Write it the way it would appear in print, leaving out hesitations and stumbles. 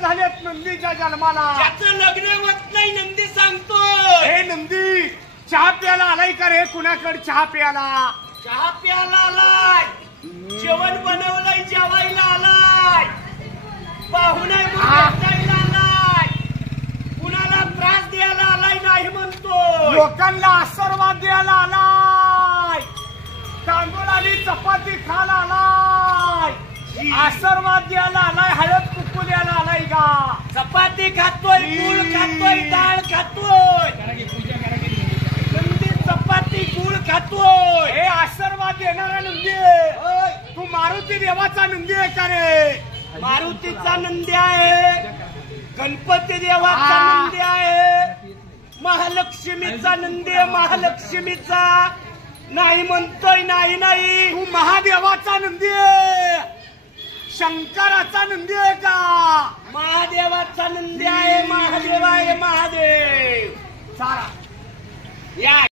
झालेत नंदीच्या जन्माला. त्याचं लग्न होत नाही नंदी सांगतो. हे नंदी चहा प्यायला आलाय का रे? कुणाकडे चहा प्यायला? चहा प्यायला आलाय, जेवण बनवलंय, जेवायला आलाय, पाहुणे भेटायला आलाय, कुणाला त्रास द्यायला आलाय नाही म्हणतो. लोकांना आशीर्वाद द्यायला आलाय, तांदूळ आणि चपाती खायला आलाय, आशीर्वाद द्यायला आलाय, हळद कुकू द्यायला आलाय का? चपाती खातोय, गुळ खातोय, डाळ खातोय, नंदी चपाती गुळ खातोय. हे आशीर्वाद देणारा नंदी. तू मारुती देवाचा नंदी आहे का रे? मारुतीचा नंदी आहे, गणपती देवाचा नंदी आहे, महालक्ष्मीचा नंदी आहे, महालक्ष्मीचा नाही म्हणतोय. नाही नाही, तू महादेवाचा नंदी आहे, शंकराचा नंदी आहे का? महादेवाचा नंदी आहे, महादेव आहे, महादेव. सारा या